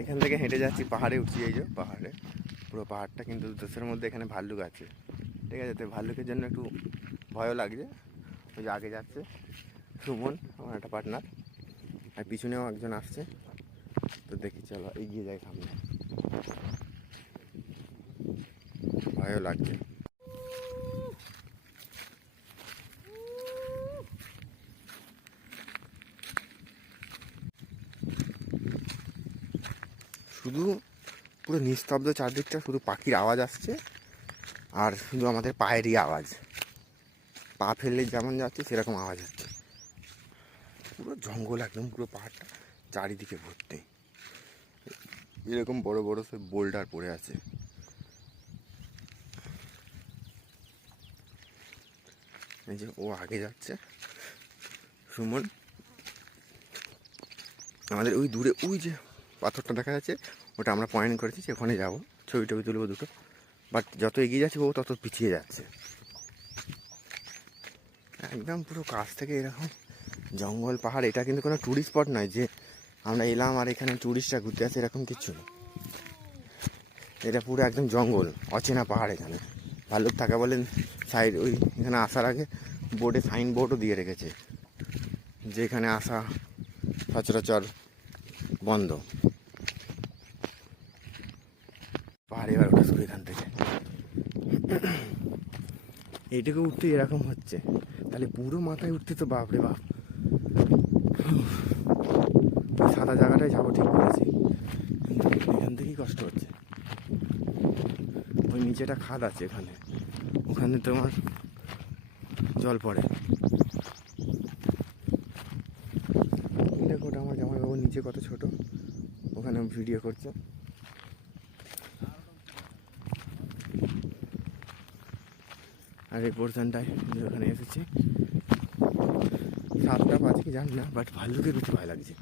এখান থেকে হেঁটে যাচ্ছি, পাহাড়ে উঠছি। এই যে পাহাড়ে, পুরো পাহাড়টা কিন্তু দেশের মধ্যে। এখানে ভাল্লুক আছে, ঠিক আছে? তো ভাল্লুকের জন্য একটু ভয়ও লাগছে। ওই যে আগে যাচ্ছে সুমন, আমার একটা পার্টনার, আর পিছনেও একজন আসছে। তো দেখি, চলো এগিয়ে যাই সামনে। ভয়ও লাগছে। শুধু পুরো নিস্তব্ধ চারদিকটা, শুধু পাখির আওয়াজ আসছে আর শুধু আমাদের পায়েরই আওয়াজ। পা ফেললে যেমন যাচ্ছে সেরকম আওয়াজ হচ্ছে। পুরো জঙ্গল, একদম পুরো পাহাড়টা চারিদিকে ভর্তি। এরকম বড় বড় সব বোল্ডার পড়ে আছে। এই যে ও আগে যাচ্ছে সুমন। আমাদের ওই দূরে ওই যে পাথরটা দেখা যাচ্ছে, ওটা আমরা পয়েন্ট করেছি যে ওখানে যাবো, ছবি টবি তুলবো দুটো। বাট যত এগিয়ে যাচ্ছে ও তত পিছিয়ে যাচ্ছে। একদম পুরো কাছ থেকে এরকম জঙ্গল পাহাড়। এটা কিন্তু কোনো ট্যুরিস্ট স্পট নয় যে আমরা এলাম আর এখানে ট্যুরিস্টরা ঘুরতে আসে, এরকম কিচ্ছু না। এটা পুরো একদম জঙ্গল, অচেনা পাহাড়। এখানে ভাল্লুক থাকা বলেন সাইড, ওই এখানে আসার আগে বোর্ডে সাইন বোর্ডও দিয়ে রেখেছে যে এখানে আসা সচরাচর বন্ধ। পাহাড়ে এবার ওঠা শুরু এখান থেকে। এইটুকু উঠতে এরকম হচ্ছে, তাহলে পুরো মাথায় উঠতে তো বাপরে বাপ। সাদা জায়গাটায় যাবো ঠিক করেছি, কিন্তু এখান থেকেই কষ্ট হচ্ছে। ওই নিচেটা খাদ আছে এখানে, ওখানে তোমার জল পড়ে। দেখো, ওটা আমার জামাইবাবু নিচে কত ছোট, ওখানে ভিডিও করছে। আর এই পোর্শনটায় ওখানে এসেছি 7টা বাজে কি জানি না, বাট ভাল্লুকের বেশি ভয় লাগছে।